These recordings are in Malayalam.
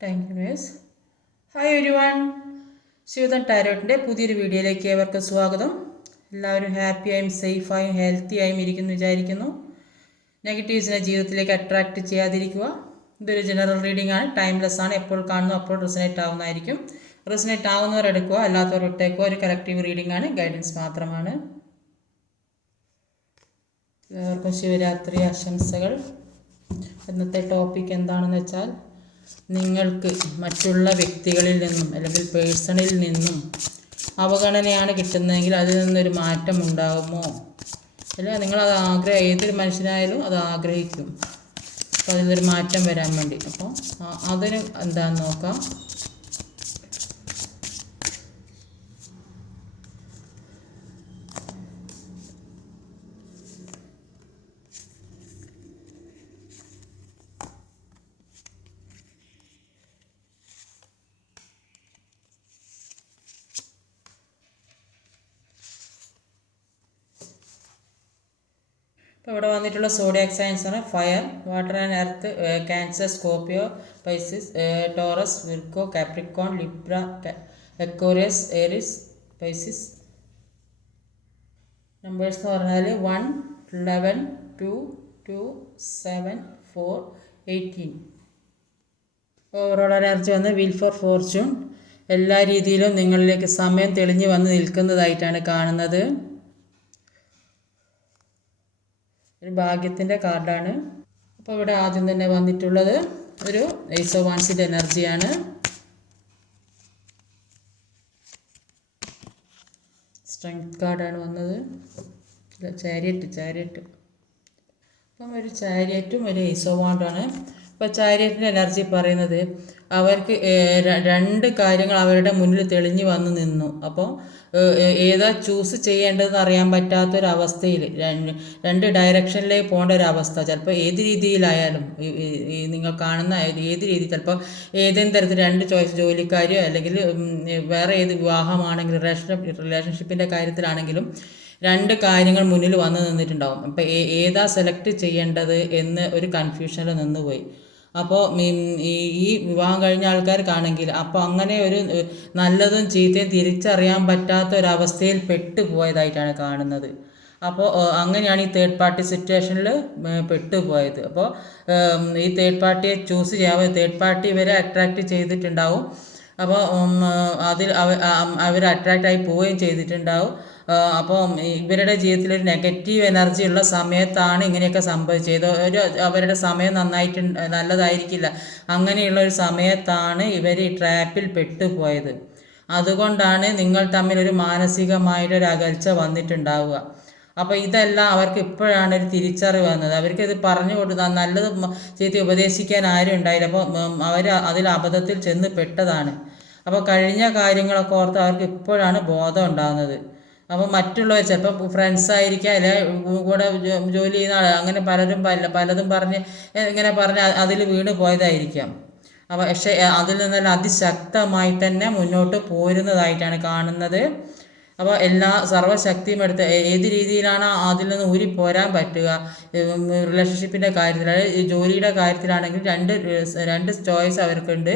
Thank you miss. Hi everyone, Sivathan ടാരോട്ടിൻ്റെ പുതിയൊരു വീഡിയോയിലേക്ക് ഏവർക്കും സ്വാഗതം. എല്ലാവരും ഹാപ്പിയായും സേഫായും ഹെൽത്തിയായും ഇരിക്കുന്നു വിചാരിക്കുന്നു. നെഗറ്റീവ്സിനെ ജീവിതത്തിലേക്ക് അട്രാക്റ്റ് ചെയ്യാതിരിക്കുക. ഇതൊരു ജനറൽ റീഡിംഗ് ആണ്, ടൈംലെസ് ആണ്. എപ്പോൾ കാണുന്നു അപ്പോൾ റിസനേറ്റ് ആവുന്നതായിരിക്കും. റിസനേറ്റ് ആവുന്നവർ എടുക്കുക, അല്ലാത്തവർ ഇട്ടേക്കുക. ഒരു കളക്റ്റീവ് റീഡിംഗ് ആണ്, ഗൈഡൻസ് മാത്രമാണ്. എല്ലാവർക്കും ശിവരാത്രി ആശംസകൾ. ഇന്നത്തെ ടോപ്പിക് എന്താണെന്ന് വെച്ചാൽ, നിങ്ങൾക്ക് മറ്റുള്ള വ്യക്തികളിൽ നിന്നും അല്ലെങ്കിൽ പേഴ്സണിൽ നിന്നും അവഗണനയാണ് കിട്ടുന്നതെങ്കിൽ അതിൽ നിന്നൊരു മാറ്റം ഉണ്ടാകുമോ? അല്ലെങ്കിൽ നിങ്ങളത് ഏതൊരു മനുഷ്യനായാലും അത് ആഗ്രഹിക്കും. അപ്പോൾ അതിൽ നിന്നൊരു മാറ്റം വരാൻ വേണ്ടി. അപ്പോൾ അതിന് എന്താണെന്ന് നോക്കാം. ഇപ്പോൾ ഇവിടെ വന്നിട്ടുള്ള സോഡിയാക് സയൻസ് ആണ്. Fire, water and earth, Cancer, Scorpio, Pisces, Taurus, Virgo, Capricorn, Libra, Aquarius, Aries, Pisces. Numbers എന്ന് പറഞ്ഞാൽ 1, 11, 2, 2, 7, 4, 18. ഓവറോൾ എനർജി വന്ന് വീൽ ഫോർ ഫോർച്യൂൺ. എല്ലാ രീതിയിലും നിങ്ങളിലേക്ക് സമയം തെളിഞ്ഞു വന്ന് നിൽക്കുന്നതായിട്ടാണ് കാണുന്നത്. ഒരു ഭാഗ്യത്തിൻ്റെ കാർഡാണ്. അപ്പോൾ ഇവിടെ ആദ്യം തന്നെ വന്നിട്ടുള്ളത് ഒരു ഏസ് ഓഫ് വാൻസിൻ്റെ എനർജിയാണ്. സ്ട്രെങ്ത് കാർഡാണ് വന്നത്. ചാരിയറ്റ്. അപ്പം ഒരു ചാരിയറ്റും ഒരു ഏസ് ഓഫ് വാൻഡാണ്. അപ്പോൾ ചാരിയറ്റിൻ്റെ എനർജി പറയുന്നത് അവർക്ക് രണ്ട് കാര്യങ്ങൾ അവരുടെ മുന്നിൽ തെളിഞ്ഞു വന്ന് നിന്നു. അപ്പോൾ ഏതാ ചൂസ് ചെയ്യേണ്ടതെന്ന് അറിയാൻ പറ്റാത്തൊരവസ്ഥയിൽ രണ്ട് ഡയറക്ഷനിലേക്ക് പോകേണ്ട ഒരവസ്ഥ. ചിലപ്പോൾ ഏത് രീതിയിലായാലും നിങ്ങൾ കാണുന്ന ഏത് രീതി, ചിലപ്പോൾ ഏതെങ്കിലും തരത്തിൽ രണ്ട് ചോയ്സ്, ജോലിക്കാരോ അല്ലെങ്കിൽ വേറെ ഏത് വിവാഹമാണെങ്കിലും റിലേഷൻഷിപ്പിൻ്റെ കാര്യത്തിലാണെങ്കിലും രണ്ട് കാര്യങ്ങൾ മുന്നിൽ വന്ന് നിന്നിട്ടുണ്ടാവും. അപ്പോൾ ഏതാ സെലക്ട് ചെയ്യേണ്ടത് എന്ന് ഒരു കൺഫ്യൂഷനിൽ നിന്നുപോയി. അപ്പോൾ ഈ വിവാഹം കഴിഞ്ഞ ആൾക്കാർക്കാണെങ്കിൽ അപ്പോൾ അങ്ങനെ ഒരു നല്ലതും ചീത്തയും തിരിച്ചറിയാൻ പറ്റാത്ത ഒരവസ്ഥയിൽ പെട്ടുപോയതായിട്ടാണ് കാണുന്നത്. അപ്പോൾ അങ്ങനെയാണ് ഈ തേർഡ് പാർട്ടി സിറ്റുവേഷനിൽ പെട്ടുപോയത്. അപ്പോൾ ഈ തേർഡ് പാർട്ടിയെ ചൂസ് ചെയ്യാൻ തേർഡ് പാർട്ടി ഇവരെ അട്രാക്റ്റ് ചെയ്തിട്ടുണ്ടാവും. അപ്പോൾ അതിൽ അവർ അട്രാക്റ്റായി പോവുകയും ചെയ്തിട്ടുണ്ടാവും. അപ്പോൾ ഇവരുടെ ജീവിതത്തിലൊരു നെഗറ്റീവ് എനർജി ഉള്ള സമയത്താണ് ഇങ്ങനെയൊക്കെ സംഭവിച്ചത്. അവരുടെ സമയം നല്ലതായിരിക്കില്ല. അങ്ങനെയുള്ള ഒരു സമയത്താണ് ഇവർ ഈ ട്രാപ്പിൽ പെട്ടുപോയത്. അതുകൊണ്ടാണ് നിങ്ങൾ തമ്മിലൊരു മാനസികമായിട്ടൊരു അകൽച്ച വന്നിട്ടുണ്ടാവുക. അപ്പോൾ ഇതെല്ലാം അവർക്ക് ഇപ്പോഴാണ് ഒരു തിരിച്ചറിവ് വന്നത്. അവർക്കിത് പറഞ്ഞു കൊടുത്താൽ നല്ലത് ചെയ്ത് ഉപദേശിക്കാൻ ആരും ഉണ്ടായില്ല. അപ്പോൾ അവർ അതിൽ അബദ്ധത്തിൽ ചെന്ന് പെട്ടതാണ്. അപ്പോൾ കഴിഞ്ഞ കാര്യങ്ങളൊക്കെ ഓർത്ത് അവർക്ക് ഇപ്പോഴാണ് ബോധം ഉണ്ടാകുന്നത്. അപ്പോൾ മറ്റുള്ളവർ ചിലപ്പോൾ ഫ്രണ്ട്സ് ആയിരിക്കാം, അല്ലെങ്കിൽ കൂടെ ജോലി ചെയ്യുന്ന ആൾ, അങ്ങനെ പലതും ഇങ്ങനെ പറഞ്ഞ് അതിൽ വീണ് പോയതായിരിക്കാം. അപ്പോൾ പക്ഷേ അതിൽ നിന്നെല്ലാം അതിശക്തമായി തന്നെ മുന്നോട്ട് പോരുന്നതായിട്ടാണ് കാണുന്നത്. അപ്പോൾ എല്ലാ സർവ്വശക്തിയും എടുത്ത് ഏത് രീതിയിലാണ് അതിൽ നിന്ന് ഊരിപ്പോരാൻ പറ്റുക. റിലേഷൻഷിപ്പിൻ്റെ കാര്യത്തിൽ, ജോലിയുടെ കാര്യത്തിലാണെങ്കിൽ രണ്ട് ചോയ്സ് അവർക്കുണ്ട്.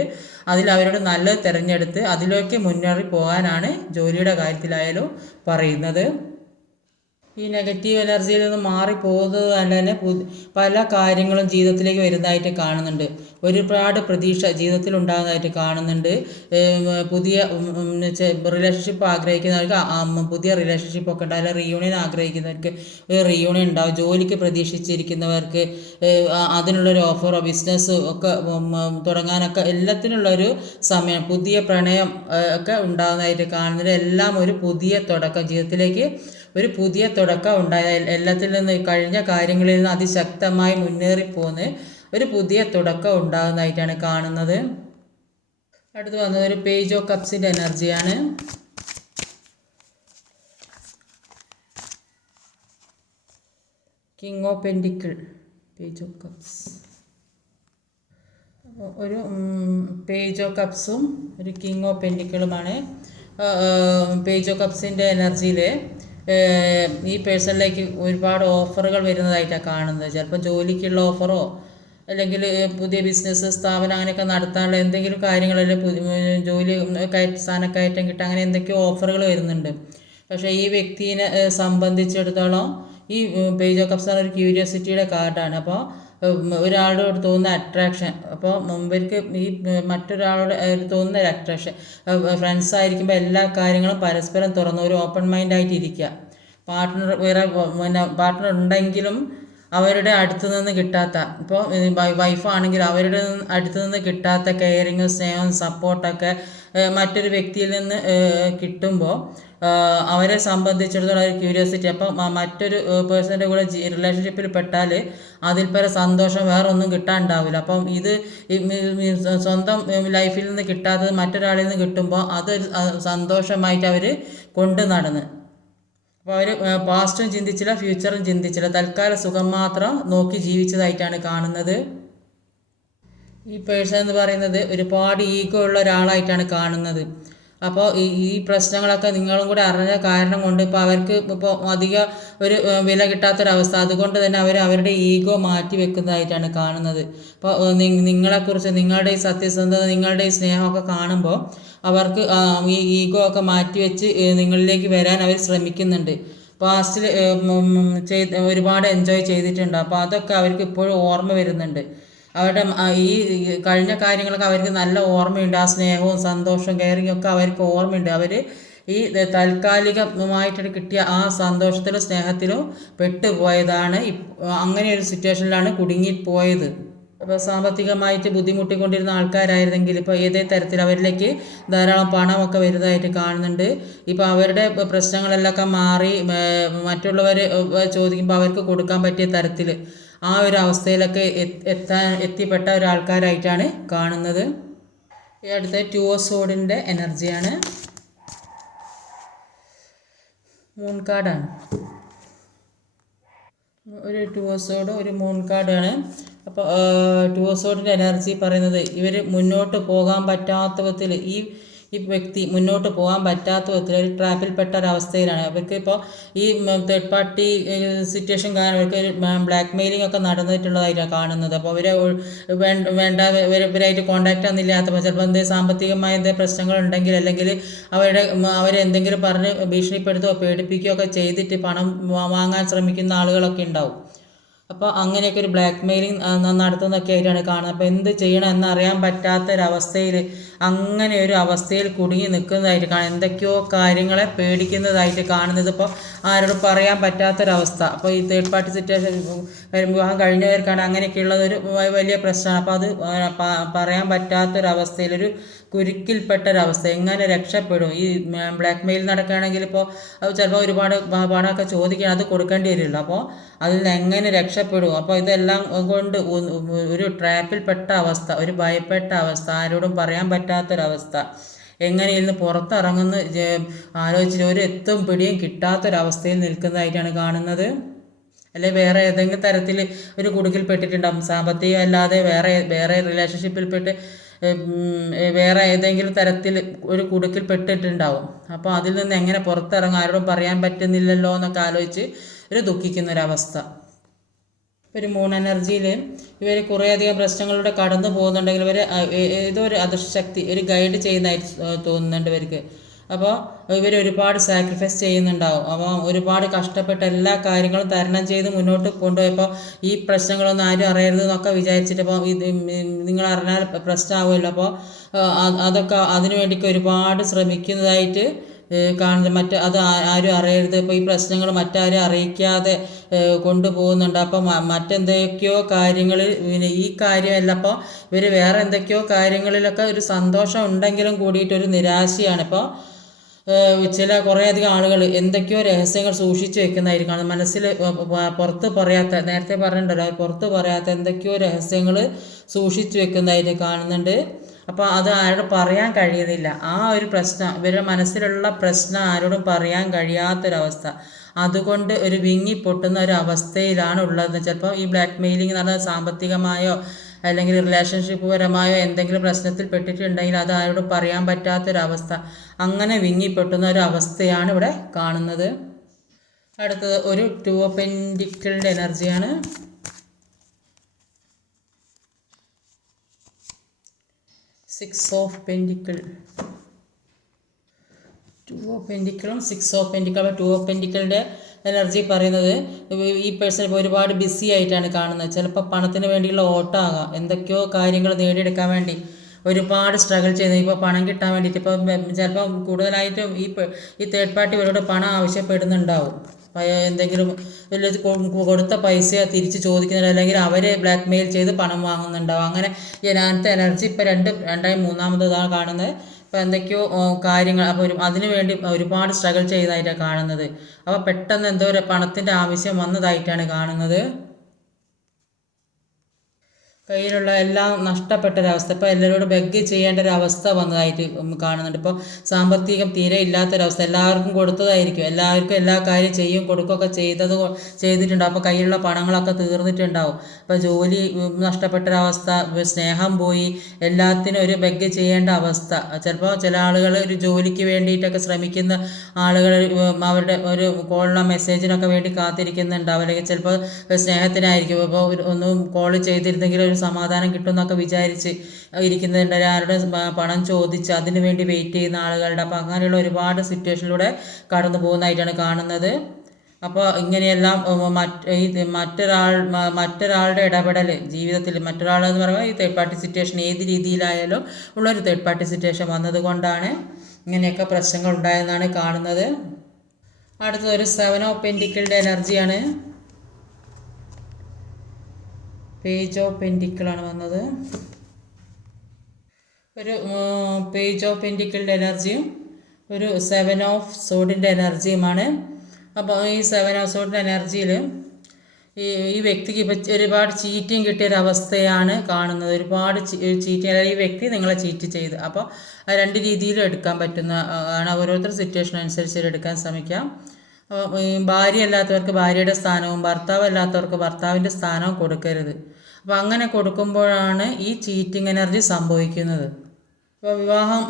അതിൽ അവരോട് നല്ലത് തിരഞ്ഞെടുത്ത് അതിലേക്ക് മുന്നേറി പോകാനാണ് ജോലിയുടെ കാര്യത്തിലായാലും പറയുന്നത്. ഈ നെഗറ്റീവ് എനർജിയിൽ നിന്ന് മാറിപ്പോകുന്നത് കൊണ്ട് തന്നെ പല കാര്യങ്ങളും ജീവിതത്തിലേക്ക് വരുന്നതായിട്ട് കാണുന്നുണ്ട്. ഒരുപാട് പ്രതീക്ഷ ജീവിതത്തിൽ ഉണ്ടാകുന്നതായിട്ട് കാണുന്നുണ്ട്. പുതിയ റിലേഷൻഷിപ്പ് ആഗ്രഹിക്കുന്നവർക്ക് പുതിയ റിലേഷൻഷിപ്പൊക്കെ ഉണ്ടാവും. അല്ലെങ്കിൽ റീയൂണിയൻ ആഗ്രഹിക്കുന്നവർക്ക് ഒരു റീയൂണിയൻ ഉണ്ടാവും. ജോലിക്ക് പ്രതീക്ഷിച്ചിരിക്കുന്നവർക്ക് അതിനുള്ളൊരു ഓഫറോ ബിസിനസ് ഒക്കെ തുടങ്ങാനൊക്കെ എല്ലാത്തിനുള്ളൊരു സമയം, പുതിയ പ്രണയം ഒക്കെ ഉണ്ടാകുന്നതായിട്ട് കാണുന്നുണ്ട്. എല്ലാം ഒരു പുതിയ തുടക്കം, ജീവിതത്തിലേക്ക് ഒരു പുതിയ തുടക്കം ഉണ്ടായ എല്ലാത്തിൽ നിന്ന് കഴിഞ്ഞ കാര്യങ്ങളിൽ നിന്ന് അതിശക്തമായി മുന്നേറിപ്പോന്ന് ഒരു പുതിയ തുടക്കം ഉണ്ടാകുന്നതായിട്ടാണ് കാണുന്നത്. അടുത്ത് വന്നത് ഒരു പേജ് ഓഫ് കപ്സിൻ്റെ എനർജിയാണ്. King of പെൻഡിക്കിൾ, page of cups. ഒരു പേജ് ഓഫ് കപ്സും ഒരു കിങ് ഓഫ് പെൻഡിക്കിളുമാണ്. പേജ് ഓഫ് കപ്സിൻ്റെ എനർജിയിൽ ഈ പേഴ്സണിലേക്ക് ഒരുപാട് ഓഫറുകൾ വരുന്നതായിട്ടാണ് കാണുന്നത്. ചിലപ്പോൾ ജോലിക്കുള്ള ഓഫറോ അല്ലെങ്കിൽ പുതിയ ബിസിനസ് സ്ഥാപനം അങ്ങനെയൊക്കെ നടത്താനുള്ള എന്തെങ്കിലും കാര്യങ്ങളിൽ ജോലി സ്ഥാനക്കയറ്റം കിട്ടുക, അങ്ങനെ എന്തൊക്കെയോ ഓഫറുകൾ വരുന്നുണ്ട്. പക്ഷേ ഈ വ്യക്തിയെ സംബന്ധിച്ചിടത്തോളം ഈ പേജ് ഓഫ് കപ്സ് ഒരു ക്യൂരിയോസിറ്റിയുടെ കാർഡാണ്. അപ്പോൾ ഒരാളോട് തോന്നുന്ന അട്രാക്ഷൻ, അപ്പോൾ മുമ്പേക്ക് ഈ മറ്റൊരാളോട് തോന്നുന്ന ഒരു അട്രാക്ഷൻ, ഫ്രണ്ട്സ് ആയിരിക്കുമ്പോൾ എല്ലാ കാര്യങ്ങളും പരസ്പരം തുറന്ന് ഒരു ഓപ്പൺ മൈൻഡായിട്ട് ഇരിക്കുക. പാർട്ട്ണർ ഉണ്ടെങ്കിലും അവരുടെ അടുത്ത് നിന്ന് കിട്ടാത്ത, ഇപ്പോൾ വൈഫാണെങ്കിൽ അവരുടെ അടുത്ത് നിന്ന് കിട്ടാത്ത കെയറിങ്ങും സ്നേഹവും സപ്പോർട്ടൊക്കെ മറ്റൊരു വ്യക്തിയിൽ നിന്ന് കിട്ടുമ്പോൾ അവരെ സംബന്ധിച്ചിടത്തോളം ഒരു ക്യൂരിയോസിറ്റി. അപ്പം മറ്റൊരു പേഴ്സൻ്റെ കൂടെ റിലേഷൻഷിപ്പിൽ പെട്ടാൽ അതിൽ പരം സന്തോഷം വേറെ ഒന്നും കിട്ടാനുണ്ടാവില്ല. അപ്പം ഇത് സ്വന്തം ലൈഫിൽ നിന്ന് കിട്ടാത്തത് മറ്റൊരാളിൽ നിന്ന് കിട്ടുമ്പോൾ അതൊരു സന്തോഷമായിട്ട് അവർ കൊണ്ട് നടന്ന്, അപ്പോൾ അവർ പാസ്റ്റും ചിന്തിച്ചില്ല ഫ്യൂച്ചറും ചിന്തിച്ചില്ല, തൽക്കാല സുഖം മാത്രം നോക്കി ജീവിച്ചതായിട്ടാണ് കാണുന്നത്. ഈ പേഴ്സൺ എന്ന് പറയുന്നത് ഒരുപാട് ഈഗോ ഉള്ള ഒരാളായിട്ടാണ് കാണുന്നത്. അപ്പോൾ ഈ പ്രശ്നങ്ങളൊക്കെ നിങ്ങളും കൂടെ അറിഞ്ഞ കാരണം കൊണ്ട് ഇപ്പോൾ അവർക്ക് ഇപ്പോൾ അധികം ഒരു വില കിട്ടാത്തൊരവസ്ഥ, അതുകൊണ്ട് തന്നെ അവരുടെ ഈഗോ മാറ്റി വെക്കുന്നതായിട്ടാണ് കാണുന്നത്. അപ്പോൾ നിങ്ങളെക്കുറിച്ച് നിങ്ങളുടെ ഈ സത്യസന്ധത, നിങ്ങളുടെ ഈ സ്നേഹമൊക്കെ കാണുമ്പോൾ അവർക്ക് ഈ ഈഗോ ഒക്കെ മാറ്റിവെച്ച് നിങ്ങളിലേക്ക് വരാൻ അവർ ശ്രമിക്കുന്നുണ്ട്. പാസ്റ്റിൽ ഒരുപാട് എൻജോയ് ചെയ്തിട്ടുണ്ട്. അപ്പോൾ അതൊക്കെ അവർക്ക് ഇപ്പോഴും ഓർമ്മ വരുന്നുണ്ട്. അവരുടെ ഈ കഴിഞ്ഞ കാര്യങ്ങളൊക്കെ അവർക്ക് നല്ല ഓർമ്മയുണ്ട്. ആ സ്നേഹവും സന്തോഷവും കെയറിങ്ങും ഒക്കെ അവർക്ക് ഓർമ്മയുണ്ട്. അവർ ഈ താൽക്കാലികമായിട്ട് കിട്ടിയ ആ സന്തോഷത്തിലും സ്നേഹത്തിലും പെട്ടുപോയതാണ്. അങ്ങനെ ഒരു സിറ്റുവേഷനിലാണ് കുടുങ്ങിപ്പോയത്. അപ്പോൾ സാമ്പത്തികമായിട്ട് ബുദ്ധിമുട്ടിക്കൊണ്ടിരുന്ന ആൾക്കാരായിരുന്നെങ്കിൽ ഇപ്പോൾ ഏതേ തരത്തിൽ അവരിലേക്ക് ധാരാളം പണമൊക്കെ വരുന്നതായിട്ട് കാണുന്നുണ്ട്. ഇപ്പോൾ അവരുടെ പ്രശ്നങ്ങളെല്ലാം മാറി മറ്റുള്ളവർ ചോദിക്കുമ്പോൾ അവർക്ക് കൊടുക്കാൻ പറ്റിയ തരത്തിൽ ആ ഒരു അവസ്ഥയിലൊക്കെ എത്തിപ്പെട്ട ഒരാൾക്കാരായിട്ടാണ് കാണുന്നത്. ഈ അടുത്ത 2 ഓഫ് സോർഡിൻ്റെ എനർജിയാണ്. മൂൺ കാർഡാണ്. ഒരു 2 ഓഫ് സോർഡ്, ഒരു മൂൺ കാർഡാണ്. അപ്പോൾ 2 ഓഫ് സോർഡിൻ്റെ എനർജി പറയുന്നത് ഇവർ മുന്നോട്ട് പോകാൻ പറ്റാത്ത വിധത്തിൽ ഈ വ്യക്തി മുന്നോട്ട് പോകാൻ പറ്റാത്ത വിധത്തിൽ ഒരു ട്രാപ്പിൽപ്പെട്ട ഒരവസ്ഥയിലാണ്. അവർക്ക് ഇപ്പോൾ ഈ തേർഡ് പാർട്ടി സിറ്റുവേഷൻ കാരണം അവർക്ക് ഒരു ബ്ലാക്ക് മെയിലിംഗ് ഒക്കെ നടന്നിട്ടുള്ളതായിട്ടാണ് കാണുന്നത്. അപ്പോൾ വേണ്ട ഇവരായിട്ട് കോൺടാക്റ്റ് ഒന്നുമില്ലാത്തപ്പോൾ ചിലപ്പോൾ എന്തെങ്കിലും സാമ്പത്തികമായ എന്തെങ്കിലും പ്രശ്നങ്ങളുണ്ടെങ്കിൽ, അല്ലെങ്കിൽ അവരെന്തെങ്കിലും പറഞ്ഞ് ഭീഷണിപ്പെടുത്തുകയോ പേടിപ്പിക്കുകയോ ഒക്കെ ചെയ്തിട്ട് പണം വാങ്ങാൻ ശ്രമിക്കുന്ന ആളുകളൊക്കെ ഉണ്ടാവും. അപ്പോൾ അങ്ങനെയൊക്കെ ഒരു ബ്ലാക്ക് മെയിലിംഗ് നടത്തുന്നതൊക്കെ ആയിട്ടാണ് കാണുന്നത്. അപ്പോൾ എന്ത് ചെയ്യണം എന്നറിയാൻ പറ്റാത്തൊരവസ്ഥയിൽ, അങ്ങനെ ഒരു അവസ്ഥയിൽ കുടുങ്ങി നിൽക്കുന്നതായിട്ട് കാണും. എന്തൊക്കെയോ കാര്യങ്ങളെ പേടിക്കുന്നതായിട്ട് കാണുന്നത്. ഇപ്പോൾ ആരോടും പറയാൻ പറ്റാത്തൊരവസ്ഥ. അപ്പോൾ ഈ തേർഡ് പാർട്ടി സിറ്റുവേഷൻ വിവാഹം കഴിഞ്ഞവർക്കാണ് അങ്ങനെയൊക്കെയുള്ളതൊരു വലിയ പ്രശ്നമാണ്. അപ്പോൾ അത് പറയാൻ പറ്റാത്തൊരവസ്ഥയിൽ, ഒരു കുരുക്കിൽപ്പെട്ടൊരവസ്ഥ. എങ്ങനെ രക്ഷപ്പെടും? ഈ ബ്ലാക്ക് മെയിൽ നടക്കുകയാണെങ്കിൽ ഇപ്പോൾ അത് ചിലപ്പോൾ ഒരുപാട് പണമൊക്കെ ചോദിക്കണം, അത് കൊടുക്കേണ്ടി വരുമല്ലോ. അപ്പോൾ അതിൽ നിന്ന് എങ്ങനെ രക്ഷപ്പെടും? അപ്പോൾ ഇതെല്ലാം കൊണ്ട് ഒരു ട്രാപ്പിൽപ്പെട്ട അവസ്ഥ, ഒരു ഭയപ്പെട്ട അവസ്ഥ, ആരോടും പറയാൻ പറ്റാത്തൊരവസ്ഥ, എങ്ങനെ ഇതിൽ നിന്ന് പുറത്തിറങ്ങുന്ന ആലോചിച്ചിട്ട് ഒരു എത്തും പിടിയും കിട്ടാത്തൊരവസ്ഥയിൽ നിൽക്കുന്നതായിട്ടാണ് കാണുന്നത്. അല്ലെ വേറെ ഏതെങ്കിലും തരത്തിൽ ഒരു കുടുക്കിൽപ്പെട്ടിട്ടുണ്ടാകും. സാമ്പത്തികം അല്ലാതെ വേറെ റിലേഷൻഷിപ്പിൽപ്പെട്ട് വേറെ ഏതെങ്കിലും തരത്തിൽ ഒരു കുടുക്കിൽ പെട്ടിട്ടുണ്ടാവും. അപ്പോൾ അതിൽ നിന്ന് എങ്ങനെ പുറത്തിറങ്ങും, ആരോടും പറയാൻ പറ്റുന്നില്ലല്ലോ എന്നൊക്കെ ആലോചിച്ച് ഒരു ദുഃഖിക്കുന്നൊരവസ്ഥ. ഒരു മൂൺ എനർജിയിൽ ഇവർ കുറേയധികം പ്രശ്നങ്ങളിലൂടെ കടന്നു പോകുന്നുണ്ടെങ്കിൽ ഇവർ ഏതോ ഒരു അദൃശ്യശക്തി ഒരു ഗൈഡ് ചെയ്യുന്നതായിട്ട് തോന്നുന്നുണ്ട് ഇവർക്ക്. അപ്പോൾ ഇവർ ഒരുപാട് സാക്രിഫൈസ് ചെയ്യുന്നുണ്ടാവും. അപ്പോൾ ഒരുപാട് കഷ്ടപ്പെട്ട എല്ലാ കാര്യങ്ങളും തരണം ചെയ്ത് മുന്നോട്ട് കൊണ്ടുപോയപ്പോൾ ഈ പ്രശ്നങ്ങളൊന്നും ആരും അറിയരുത് എന്നൊക്കെ വിചാരിച്ചിട്ട്, അപ്പോൾ ഇത് നിങ്ങൾ അറിഞ്ഞാൽ പ്രശ്നമാവുമല്ലോ. അപ്പോൾ അതൊക്കെ അതിനു വേണ്ടിയൊക്കെ ഒരുപാട് ശ്രമിക്കുന്നതായിട്ട് കാണുന്നത്. അത് ആരും അറിയരുത്, ഇപ്പോൾ ഈ പ്രശ്നങ്ങൾ മറ്റാരും അറിയിക്കാതെ കൊണ്ടുപോകുന്നുണ്ട്. അപ്പോൾ മറ്റെന്തൊക്കെയോ കാര്യങ്ങൾ, ഈ കാര്യമല്ല, അപ്പോൾ ഇവർ വേറെ എന്തൊക്കെയോ കാര്യങ്ങളിലൊക്കെ ഒരു സന്തോഷം ഉണ്ടെങ്കിലും കൂടിയിട്ടൊരു നിരാശയാണ്. ഇപ്പോൾ കുറേയധികം ആളുകൾ എന്തൊക്കെയോ രഹസ്യങ്ങൾ സൂക്ഷിച്ചു വെക്കുന്നതായിരിക്കും മനസ്സിൽ, പുറത്ത് പറയാത്ത, നേരത്തെ പറഞ്ഞിട്ടുണ്ടല്ലോ, പുറത്ത് പറയാത്ത എന്തൊക്കെയോ രഹസ്യങ്ങൾ സൂക്ഷിച്ചു വെക്കുന്നതായിട്ട് കാണുന്നുണ്ട്. അപ്പോൾ അത് ആരോടും പറയാൻ കഴിയുന്നില്ല. ആ ഒരു പ്രശ്നം, ഇവരുടെ മനസ്സിലുള്ള പ്രശ്നം ആരോടും പറയാൻ കഴിയാത്തൊരവസ്ഥ, അതുകൊണ്ട് ഒരു വിങ്ങിപ്പൊട്ടുന്ന ഒരു അവസ്ഥയിലാണ് ഉള്ളത്. ചിലപ്പോൾ ഈ ബ്ലാക്ക് മെയിലിംഗ് എന്ന് പറഞ്ഞാൽ സാമ്പത്തികമായോ അല്ലെങ്കിൽ റിലേഷൻഷിപ്പ് പരമായോ എന്തെങ്കിലും പ്രശ്നത്തിൽ പെട്ടിട്ടുണ്ടെങ്കിൽ അത് ആരോടും പറയാൻ പറ്റാത്തൊരവസ്ഥ, അങ്ങനെ വിങ്ങിപ്പൊട്ടുന്ന ഒരു അവസ്ഥയാണ് ഇവിടെ കാണുന്നത്. അടുത്തത് ഒരു 2 ഓഫ് പെൻറ്റിക്കിളിൻ്റെ എനർജിയാണ്. Six of pentacle, two of പെൻറ്റിക്കിളും സിക്സ് ഓഫ് പെൻറ്റിക്കിൾ. അപ്പോൾ ടു ഓഫ് പെൻറ്റിക്കിളിൻ്റെ എനർജി പറയുന്നത് ഈ പേഴ്സൺ ഇപ്പോൾ ഒരുപാട് ബിസി ആയിട്ടാണ് കാണുന്നത്. ചിലപ്പോൾ പണത്തിന് വേണ്ടിയുള്ള ഓട്ടമാകാം, എന്തൊക്കെയോ കാര്യങ്ങൾ നേടിയെടുക്കാൻ വേണ്ടി ഒരുപാട് സ്ട്രഗിൾ ചെയ്യുന്നത്. ഇപ്പോൾ പണം കിട്ടാൻ വേണ്ടിയിട്ട് ഇപ്പോൾ ചിലപ്പോൾ കൂടുതലായിട്ടും ഈ തേർഡ് പാർട്ടി ഇവരോട് പണം ആവശ്യപ്പെടുന്നുണ്ടാവും. എന്തെങ്കിലും വലിയ കൊടുത്ത പൈസ തിരിച്ച് ചോദിക്കുന്നുണ്ട്, അല്ലെങ്കിൽ അവരെ ബ്ലാക്ക് മെയിൽ ചെയ്ത് പണം വാങ്ങുന്നുണ്ടാവും. അങ്ങനെ ഞാനത്തെ എനർജി ഇപ്പോൾ രണ്ടായി മൂന്നാമതാണ് കാണുന്നത്. അപ്പോൾ എന്തൊക്കെയോ കാര്യങ്ങൾ അപ്പോൾ അതിനു വേണ്ടി ഒരുപാട് സ്ട്രഗിൾ ചെയ്തതായിട്ടാണ് കാണുന്നത്. അപ്പോൾ പെട്ടെന്ന് എന്തോ ഒരു പണത്തിൻ്റെ ആവശ്യം വന്നതായിട്ടാണ് കാണുന്നത്. കയ്യിലുള്ള എല്ലാം നഷ്ടപ്പെട്ടൊരവസ്ഥ, ഇപ്പോൾ എല്ലാവരോടും ബെഗ് ചെയ്യേണ്ട ഒരു അവസ്ഥ വന്നതായിട്ട് കാണുന്നുണ്ട്. ഇപ്പോൾ സാമ്പത്തികം തീരെ ഇല്ലാത്തൊരവസ്ഥ, എല്ലാവർക്കും കൊടുത്തതായിരിക്കും, എല്ലാവർക്കും എല്ലാ കാര്യം ചെയ്യും കൊടുക്കുകയൊക്കെ ചെയ്തിട്ടുണ്ടാവും. അപ്പോൾ കയ്യിലുള്ള പണങ്ങളൊക്കെ തീർന്നിട്ടുണ്ടാവും. ഇപ്പോൾ ജോലി നഷ്ടപ്പെട്ടൊരവസ്ഥ, സ്നേഹം പോയി, എല്ലാത്തിനും ഒരു ബെഗ് ചെയ്യേണ്ട അവസ്ഥ. ചിലപ്പോൾ ചില ആളുകൾ ഒരു ജോലിക്ക് വേണ്ടിയിട്ടൊക്കെ ശ്രമിക്കുന്ന ആളുകൾ അവരുടെ ഒരു കോളിനോ മെസ്സേജിനൊക്കെ വേണ്ടി കാത്തിരിക്കുന്നുണ്ടാവും, അല്ലെങ്കിൽ ചിലപ്പോൾ സ്നേഹത്തിനായിരിക്കും. ഇപ്പോൾ ഒന്ന് കോൾ ചെയ്തിരുന്നെങ്കിൽ ഒരു സമാധാനം കിട്ടുമെന്നൊക്കെ വിചാരിച്ച് ഇരിക്കുന്നുണ്ട്. ആരുടെ പണം ചോദിച്ച് അതിന് വേണ്ടി വെയിറ്റ് ചെയ്യുന്ന ആളുകളുടെ. അപ്പോൾ അങ്ങനെയുള്ള ഒരുപാട് സിറ്റുവേഷനിലൂടെ കടന്നു പോകുന്നതായിട്ടാണ് കാണുന്നത്. അപ്പോൾ ഇങ്ങനെയെല്ലാം മറ്റൊരാളുടെ ഇടപെടൽ ജീവിതത്തിൽ, മറ്റൊരാളെന്ന് പറയുമ്പോൾ ഈ തേർഡ് പാർട്ടി സിറ്റുവേഷൻ ഏത് രീതിയിലായാലും ഉള്ളൊരു തേർഡ് പാർട്ടി സിറ്റുവേഷൻ വന്നതുകൊണ്ടാണ് ഇങ്ങനെയൊക്കെ പ്രശ്നങ്ങൾ ഉണ്ടായെന്നാണ് കാണുന്നത്. അടുത്തതൊരു 7 ഓഫ് പെൻറ്റിക്കിളിൻ്റെ എനർജിയാണ്. പേജ് ഓഫ് പെൻറ്റിക്കിളാണ് വന്നത്. ഒരു പേജ് ഓഫ് പെൻറ്റിക്കിളിൻ്റെ എനർജിയും ഒരു 7 ഓഫ് സോഡിൻ്റെ എനർജിയുമാണ്. അപ്പോൾ ഈ 7 ഓഫ് സോഡിൻ്റെ എനർജിയിൽ ഈ വ്യക്തിക്ക് ഇപ്പോൾ ഒരുപാട് ചീറ്റിങ് കിട്ടിയൊരവസ്ഥയാണ് കാണുന്നത്. ഒരുപാട് ചീറ്റിങ്, അതായത് ഈ വ്യക്തി നിങ്ങളെ ചീറ്റ് ചെയ്ത്. അപ്പോൾ ആ രണ്ട് രീതിയിലും എടുക്കാൻ പറ്റുന്ന ആണ്. ഓരോരുത്തർ സിറ്റുവേഷൻ അനുസരിച്ച് എടുക്കാൻ ശ്രമിക്കാം. ഭാര്യ അല്ലാത്തവർക്ക് ഭാര്യയുടെ സ്ഥാനവും ഭർത്താവ് അല്ലാത്തവർക്ക് ഭർത്താവിൻ്റെ സ്ഥാനവും കൊടുക്കരുത്. അപ്പോൾ അങ്ങനെ കൊടുക്കുമ്പോഴാണ് ഈ ചീറ്റിംഗ് എനർജി സംഭവിക്കുന്നത്. ഇപ്പോൾ വിവാഹം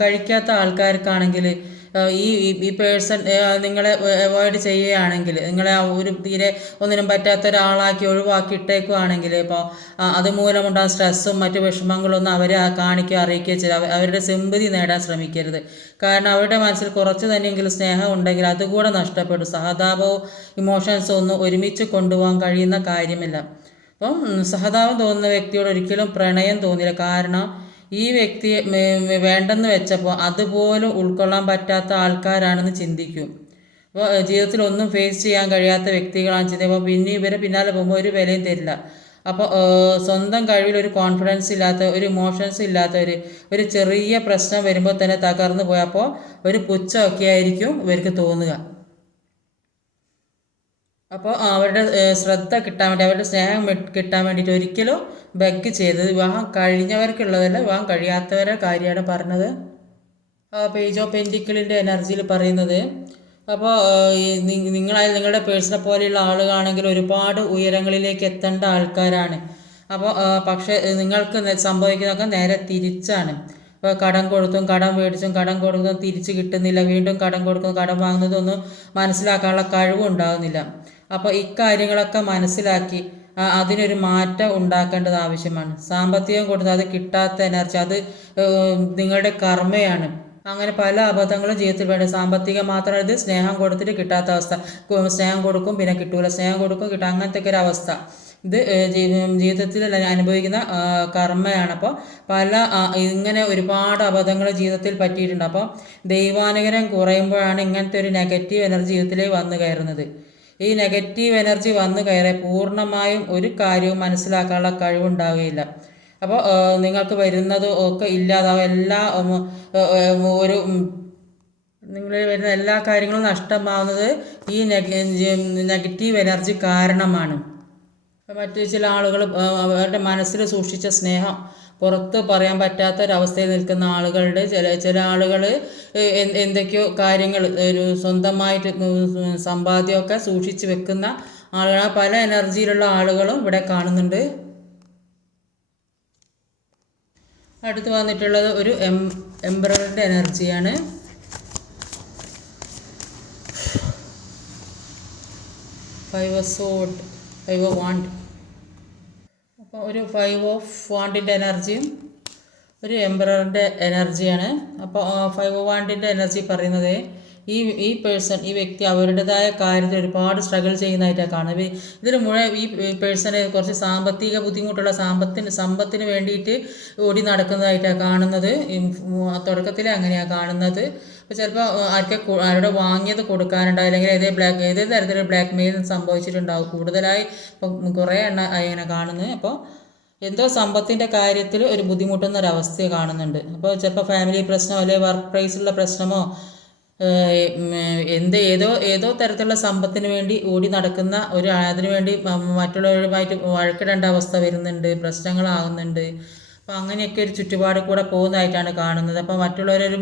കഴിക്കാത്ത ആൾക്കാർക്കാണെങ്കിൽ ഈ പേഴ്സൺ നിങ്ങളെ അവോയ്ഡ് ചെയ്യുകയാണെങ്കിൽ, നിങ്ങളെ ഒരു തീരെ ഒന്നിനും പറ്റാത്ത ഒരാളാക്കി ഒഴിവാക്കിയിട്ടേക്കുവാണെങ്കിൽ, ഇപ്പോൾ അതുമൂലമുണ്ടാകുന്ന സ്ട്രെസ്സും മറ്റു വിഷമങ്ങളൊന്നും അവരെ കാണിക്കുക അറിയിക്കുക ചെയ്ത് അവരുടെ സിമ്പതി നേടാൻ ശ്രമിക്കരുത്. കാരണം അവരുടെ മനസ്സിൽ കുറച്ച് തന്നെയെങ്കിലും സ്നേഹം ഉണ്ടെങ്കിൽ അതുകൂടെ നഷ്ടപ്പെടും. സഹതാപവും ഇമോഷൻസും ഒന്നും ഒരുമിച്ച് കൊണ്ടുപോകാൻ കഴിയുന്ന കാര്യമില്ല. അപ്പം സഹതാപം തോന്നുന്ന വ്യക്തിയോട് ഒരിക്കലും പ്രണയം തോന്നില്ല. കാരണം ഈ വ്യക്തിയെ വേണ്ടെന്ന് വെച്ചപ്പോൾ അതുപോലും ഉൾക്കൊള്ളാൻ പറ്റാത്ത ആൾക്കാരാണെന്ന് ചിന്തിക്കും. അപ്പോൾ ജീവിതത്തിൽ ഒന്നും ഫേസ് ചെയ്യാൻ കഴിയാത്ത വ്യക്തികളാണ് ചിന്തിക്കുക. അപ്പോൾ പിന്നെ ഇവരെ പിന്നാലെ പോകുമ്പോൾ ഒരു വിലയും തരില്ല. അപ്പോൾ സ്വന്തം കഴിവിൽ ഒരു കോൺഫിഡൻസ് ഇല്ലാത്ത, ഒരു ഇമോഷൻസ് ഇല്ലാത്ത ഒരു ചെറിയ പ്രശ്നം വരുമ്പോൾ തന്നെ തകർന്നു പോയപ്പോൾ ഒരു പുച്ഛമൊക്കെ ആയിരിക്കും ഇവർക്ക് തോന്നുക. അപ്പോൾ അവരുടെ ശ്രദ്ധ കിട്ടാൻ വേണ്ടി, അവരുടെ സ്നേഹം കിട്ടാൻ വേണ്ടിയിട്ട് ഒരിക്കലും ബെഗ് ചെയ്തത്. വിവാഹം കഴിഞ്ഞവർക്കുള്ളതല്ല, വിവാഹം കഴിയാത്തവരുടെ കാര്യമാണ് പറഞ്ഞത്. പേജ് ഓഫ് പെൻറ്റിക്കിളിൻ്റെ എനർജിയിൽ പറയുന്നത്, അപ്പോൾ നിങ്ങളുടെ പേഴ്സണെ പോലെയുള്ള ആളുകളാണെങ്കിൽ ഒരുപാട് ഉയരങ്ങളിലേക്ക് എത്തേണ്ട ആൾക്കാരാണ്. അപ്പോൾ പക്ഷേ നിങ്ങൾക്ക് സംഭവിക്കുന്നതൊക്കെ നേരെ തിരിച്ചാണ്. ഇപ്പോൾ കടം കൊടുത്തും കടം മേടിച്ചും കടം കൊടുത്തും തിരിച്ച് കിട്ടുന്നില്ല, വീണ്ടും കടം കൊടുക്കുന്നു, കടം വാങ്ങുന്നതൊന്നും മനസ്സിലാക്കാനുള്ള കഴിവുണ്ടാകുന്നില്ല. അപ്പോൾ ഇക്കാര്യങ്ങളൊക്കെ മനസ്സിലാക്കി അതിനൊരു മാറ്റം ഉണ്ടാക്കേണ്ടത് ആവശ്യമാണ്. സാമ്പത്തികം കൊടുത്ത് അത് കിട്ടാത്ത എനർജി, അത് നിങ്ങളുടെ കർമ്മയാണ്. അങ്ങനെ പല അബദ്ധങ്ങളും ജീവിതത്തിൽ വേണ്ട. സാമ്പത്തികം മാത്രമല്ല, ഇത് സ്നേഹം കൊടുത്തിട്ട് കിട്ടാത്ത അവസ്ഥ. സ്നേഹം കൊടുക്കും പിന്നെ കിട്ടൂല, സ്നേഹം കൊടുക്കും കിട്ടും, അങ്ങനത്തെ ഒക്കെ ഒരു അവസ്ഥ. ഇത് ജീവിതത്തിൽ അനുഭവിക്കുന്ന കർമ്മയാണ്. അപ്പോൾ ഇങ്ങനെ ഒരുപാട് അബദ്ധങ്ങൾ ജീവിതത്തിൽ പറ്റിയിട്ടുണ്ട്. അപ്പോൾ ദൈവാനുഗ്രഹം കുറയുമ്പോഴാണ് ഇങ്ങനത്തെ ഒരു നെഗറ്റീവ് എനർജി ജീവിതത്തിലേക്ക് വന്നു കയറുന്നത്. ഈ നെഗറ്റീവ് എനർജി വന്നു കയറിയ പൂർണ്ണമായും ഒരു കാര്യവും മനസ്സിലാക്കാനുള്ള കഴിവുണ്ടാവുകയില്ല. അപ്പോൾ നിങ്ങൾക്ക് വരുന്നത് ഒക്കെ ഇല്ലാതാവും. നിങ്ങളിൽ വരുന്ന എല്ലാ കാര്യങ്ങളും നഷ്ടമാവുന്നത് ഈ നെഗറ്റീവ് എനർജി കാരണമാണ്. മറ്റു ചില ആളുകൾ അവരുടെ മനസ്സിൽ സൂക്ഷിച്ച സ്നേഹം പുറത്ത് പറയാൻ പറ്റാത്തൊരവസ്ഥയിൽ നിൽക്കുന്ന ആളുകളുടെ ചില ആളുകൾ എന്തൊക്കെയോ കാര്യങ്ങൾ ഒരു സ്വന്തമായിട്ട് സമ്പാദ്യമൊക്കെ സൂക്ഷിച്ച് വെക്കുന്ന ആളുകൾ, പല എനർജിയിലുള്ള ആളുകളും ഇവിടെ കാണുന്നുണ്ട്. അടുത്ത് വന്നിട്ടുള്ളത് ഒരു എംബററിൻ്റെ എനർജിയാണ്. Five of wand. അപ്പോൾ ഒരു 5 ഓഫ് വാണ്ടിൻ്റെ എനർജിയും ഒരു എംപററിൻ്റെ എനർജിയാണ്. അപ്പോൾ 501ൻ്റെ എനർജി പറയുന്നത് ഈ പേഴ്സൺ, ഈ വ്യക്തി അവരുടേതായ കാര്യത്തിൽ ഒരുപാട് സ്ട്രഗിൾ ചെയ്യുന്നതായിട്ടാണ് കാണുന്നത്. ഇതിന് മുഴുവൻ ഈ പേഴ്സണ് കുറച്ച് സാമ്പത്തിക ബുദ്ധിമുട്ടുള്ള സമ്പത്തിന് വേണ്ടിയിട്ട് ഓടി നടക്കുന്നതായിട്ടാണ് കാണുന്നത്. തുടക്കത്തിൽ അങ്ങനെയാണ് കാണുന്നത്. അപ്പോൾ ചിലപ്പോൾ ആരുടെ വാങ്ങിയത് കൊടുക്കാനുണ്ടാവും, അല്ലെങ്കിൽ ഏതേ തരത്തിലുള്ള ബ്ലാക്ക് മെയിൽ സംഭവിച്ചിട്ടുണ്ടാവും. കൂടുതലായി ഇപ്പം കുറേ എണ്ണം അങ്ങനെ കാണുന്നത്. അപ്പോൾ എന്തോ സമ്പത്തിൻ്റെ കാര്യത്തിൽ ഒരു ബുദ്ധിമുട്ടുന്ന ഒരവസ്ഥയെ കാണുന്നുണ്ട്. അപ്പോൾ ചിലപ്പോൾ ഫാമിലി പ്രശ്നമോ അല്ലെങ്കിൽ വർക്ക് പ്ലേസിലുള്ള പ്രശ്നമോ ഏതോ തരത്തിലുള്ള സമ്പത്തിന് വേണ്ടി ഓടി നടക്കുന്ന അതിനു വേണ്ടി മറ്റുള്ളവരുമായിട്ട് വഴക്കിടേണ്ട അവസ്ഥ വരുന്നുണ്ട്, പ്രശ്നങ്ങളാകുന്നുണ്ട്. അപ്പോൾ അങ്ങനെയൊക്കെ ഒരു ചുറ്റുപാട് കൂടെ പോകുന്നതായിട്ടാണ് കാണുന്നത്. അപ്പോൾ മറ്റുള്ളവരൊരു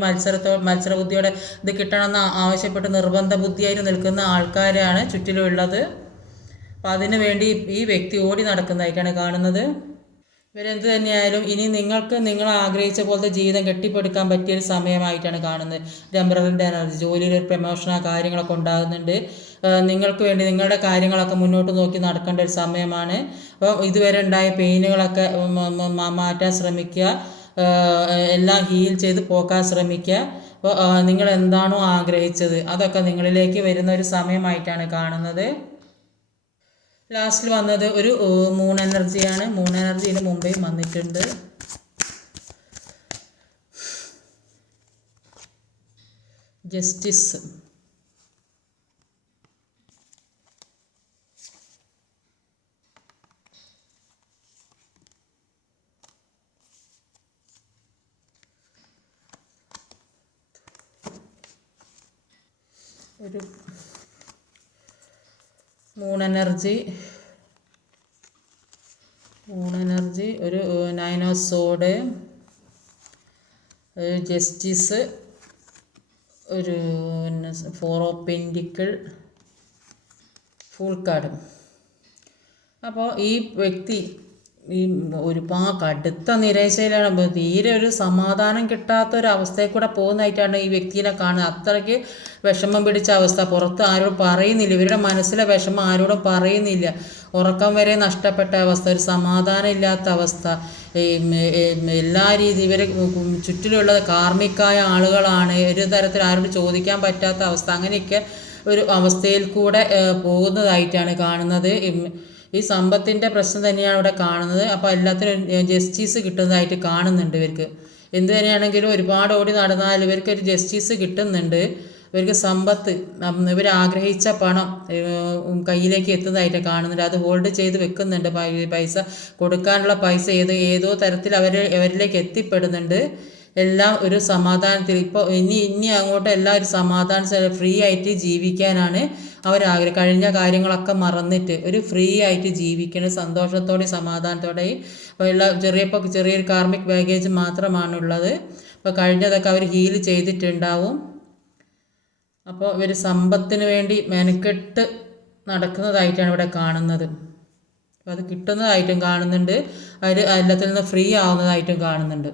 മത്സരബുദ്ധിയോടെ ഇത് കിട്ടണമെന്ന് ആവശ്യപ്പെട്ട് നിർബന്ധ ബുദ്ധിയായിട്ട് നിൽക്കുന്ന ആൾക്കാരാണ് ചുറ്റിലുള്ളത്. അപ്പോൾ അതിനു വേണ്ടി ഈ വ്യക്തി ഓടി നടക്കുന്നതായിട്ടാണ് കാണുന്നത്. ഇവരെന്ത് തന്നെയായാലും ഇനി നിങ്ങൾ ആഗ്രഹിച്ച പോലത്തെ ജീവിതം കെട്ടിപ്പടുക്കാൻ പറ്റിയൊരു സമയമായിട്ടാണ് കാണുന്നത്. ടെമ്പററിൻ്റെ എനർജി, ജോലിയിൽ ഒരു പ്രമോഷനോ കാര്യങ്ങളൊക്കെ ഉണ്ടാകുന്നുണ്ട്. നിങ്ങൾക്ക് വേണ്ടി നിങ്ങളുടെ കാര്യങ്ങളൊക്കെ മുന്നോട്ട് നോക്കി നടക്കേണ്ട ഒരു സമയമാണ്. അപ്പോൾ ഇതുവരെ ഉണ്ടായ പെയിനുകളൊക്കെ മാറ്റാൻ ശ്രമിക്കുക, എല്ലാം ഹീൽ ചെയ്ത് പോക്കാൻ ശ്രമിക്കുക. അപ്പോൾ നിങ്ങൾ എന്താണോ ആഗ്രഹിച്ചത് അതൊക്കെ നിങ്ങളിലേക്ക് വരുന്ന ഒരു സമയമായിട്ടാണ് കാണുന്നത്. ലാസ്റ്റിൽ വന്നത് ഒരു മൂൺ എനർജിയാണ്. മൂൺ എനർജി ഇതിന് മുമ്പേ വന്നിട്ടുണ്ട്. ജസ്റ്റിസ്, ഒരു മൂൺ എനർജി, ഒരു 9 ഓഫ് സോഡ്, ഒരു ജസ്റ്റിസ്, ഒരു 4 ഓഫ് പെൻറ്റിക്കിൾ, ഫുൾ കാർഡ്. അപ്പോൾ ഈ വ്യക്തി ഒരുപാട് കടുത്ത നിരാശയിലാണ്. തീരെ ഒരു സമാധാനം കിട്ടാത്തൊരവസ്ഥയിൽ കൂടെ പോകുന്നതായിട്ടാണ് ഈ വ്യക്തിനെ കാണുന്നത്. അത്രയ്ക്ക് വിഷമം പിടിച്ച അവസ്ഥ. പുറത്ത് ആരോടും പറയുന്നില്ല, ഇവരുടെ മനസ്സിലെ വിഷമം ആരോടും പറയുന്നില്ല. ഉറക്കം വരെ നഷ്ടപ്പെട്ട അവസ്ഥ, ഒരു സമാധാനം ഇല്ലാത്ത അവസ്ഥ. എല്ലാ രീതിയും ഇവർ ചുറ്റിലുള്ളത് കാർമ്മികമായ ആളുകളാണ്. ഒരു തരത്തിൽ ആരോട് ചോദിക്കാൻ പറ്റാത്ത അവസ്ഥ. അങ്ങനെയൊക്കെ ഒരു അവസ്ഥയിൽ കൂടെ പോകുന്നതായിട്ടാണ് കാണുന്നത്. ഈ സമ്പത്തിൻ്റെ പ്രശ്നം തന്നെയാണ് ഇവിടെ കാണുന്നത്. അപ്പോൾ എല്ലാത്തിനും ജസ്റ്റിസ് കിട്ടുന്നതായിട്ട് കാണുന്നുണ്ട്. ഇവർക്ക് എന്ത് തന്നെയാണെങ്കിലും ഒരുപാട് ഓടി നടന്നാൽ ഇവർക്കൊരു ജസ്റ്റിസ് കിട്ടുന്നുണ്ട്. ഇവർക്ക് സമ്പത്ത്, ഇവർ ആഗ്രഹിച്ച പണം കയ്യിലേക്ക് എത്തുന്നതായിട്ട് കാണുന്നുണ്ട്. അത് ഹോൾഡ് ചെയ്ത് വെക്കുന്നുണ്ട്. പൈസ കൊടുക്കാനുള്ള പൈസ ഏതോ തരത്തിൽ അവരിലേക്ക് എത്തിപ്പെടുന്നുണ്ട്. എല്ലാം ഒരു സമാധാനത്തിൽ. ഇപ്പോൾ ഇനി അങ്ങോട്ട് എല്ലാം ഒരു സമാധാനം, ഫ്രീ ആയിട്ട് ജീവിക്കാനാണ് അവരാഗ്രഹം. കഴിഞ്ഞ കാര്യങ്ങളൊക്കെ മറന്നിട്ട് ഒരു ഫ്രീ ആയിട്ട് ജീവിക്കണം, സന്തോഷത്തോടെ സമാധാനത്തോടെയും. അപ്പോൾ ചെറിയൊരു കാർമിക് ബാഗേജ് മാത്രമാണുള്ളത്. അപ്പോൾ കഴിഞ്ഞതൊക്കെ അവർ ഹീൽ ചെയ്തിട്ടുണ്ടാവും. അപ്പോൾ ഇവർ സമ്പത്തിന് വേണ്ടി മെനക്കെട്ട് നടക്കുന്നതായിട്ടാണ് ഇവിടെ കാണുന്നത്. അപ്പോൾ അത് കിട്ടുന്നതായിട്ടും കാണുന്നുണ്ട്, അവർ എല്ലാത്തിൽ നിന്ന് ഫ്രീ ആവുന്നതായിട്ടും കാണുന്നുണ്ട്.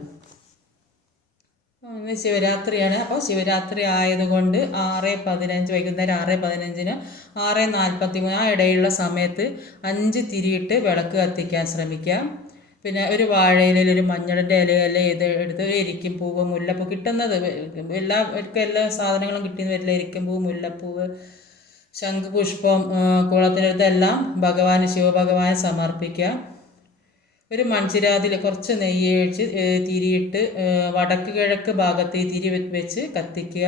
ഇന്ന് ശിവരാത്രിയാണ്. അപ്പോൾ ശിവരാത്രി ആയതുകൊണ്ട് 6:15 വൈകുന്നേരം 6:15 6:43 ആ ഇടയിലുള്ള സമയത്ത് 5 തിരിയിട്ട് വിളക്ക് കത്തിക്കാൻ ശ്രമിക്കാം. പിന്നെ ഒരു വാഴയിലയിൽ ഒരു മഞ്ഞളിൻ്റെ ഇലയല്ലേ എടുത്ത് ഒരു എരിക്കും പൂവ്, മുല്ലപ്പൂ കിട്ടുന്നത് എല്ലാ സാധനങ്ങളും കിട്ടിയെന്ന് വരില്ല. എരിക്കും പൂവ്, മുല്ലപ്പൂവ്, ശംഖുപുഷ്പം, കുളത്തിനടുത്ത് എല്ലാം ശിവഭഗവാന് സമർപ്പിക്കുക. ഒരു മൺചിരാതിൽ കുറച്ച് നെയ്യ് ഒഴിച്ച് തിരിയിട്ട് വടക്ക് കിഴക്ക് ഭാഗത്ത് ഈ തിരി വെച്ച് കത്തിക്കുക.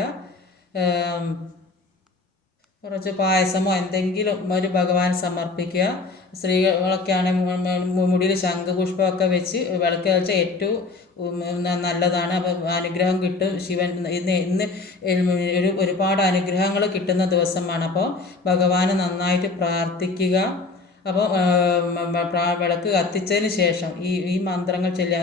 കുറച്ച് പായസമോ എന്തെങ്കിലും ഒരു ഭഗവാൻ സമർപ്പിക്കുക. സ്ത്രീകളൊക്കെ ആണെങ്കിൽ മുടിയിൽ ശംഖുപുഷ്പമൊക്കെ വെച്ച് വിളക്ക് വെച്ചാൽ ഏറ്റവും നല്ലതാണ്. അപ്പോൾ അനുഗ്രഹം കിട്ടും. ശിവൻ ഇന്ന് ഒരുപാട് അനുഗ്രഹങ്ങൾ കിട്ടുന്ന ദിവസമാണ്. അപ്പോൾ ഭഗവാനെ നന്നായിട്ട് പ്രാർത്ഥിക്കുക. അപ്പോൾ വിളക്ക് കത്തിച്ചതിന് ശേഷം ഈ മന്ത്രങ്ങൾ ചൊല്ലുക.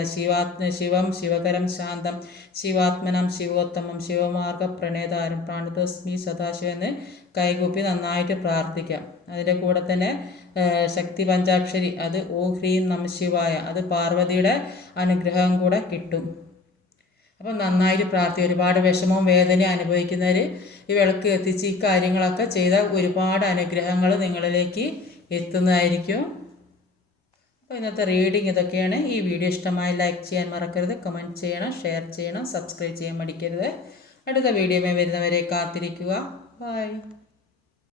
ശിവം ശിവകരം ശാന്തം ശിവാത്മനം ശിവോത്തമം ശിവമാർഗ പ്രണേതാരം പ്രാണതോസ്മി സദാശിവ എന്ന് കൈകൂപ്പി നന്നായിട്ട് പ്രാർത്ഥിക്കാം. അതിൻ്റെ കൂടെ തന്നെ ശക്തി പഞ്ചാക്ഷരി, അത് ഓം ഹ്രീം നമ ശിവായ, അത് പാർവതിയുടെ അനുഗ്രഹം കൂടെ കിട്ടും. അപ്പം നന്നായിട്ട് പ്രാർത്ഥിക്കുക. ഒരുപാട് വിഷമവും വേദനയും അനുഭവിക്കുന്നവർ ഈ വിളക്ക് കത്തിച്ച് ഈ കാര്യങ്ങളൊക്കെ ചെയ്താൽ ഒരുപാട് അനുഗ്രഹങ്ങൾ നിങ്ങളിലേക്ക് എത്തുന്നതായിരിക്കും. അപ്പോൾ ഇന്നത്തെ റീഡിങ് ഇതൊക്കെയാണ്. ഈ വീഡിയോ ഇഷ്ടമായി ലൈക്ക് ചെയ്യാൻ മറക്കരുത്, കമൻറ്റ് ചെയ്യണം, ഷെയർ ചെയ്യണം, സബ്സ്ക്രൈബ് ചെയ്യാൻ മടിക്കരുത്. അടുത്ത വീഡിയോയുമായി വരുന്നവരെ കാത്തിരിക്കുക. ബൈ.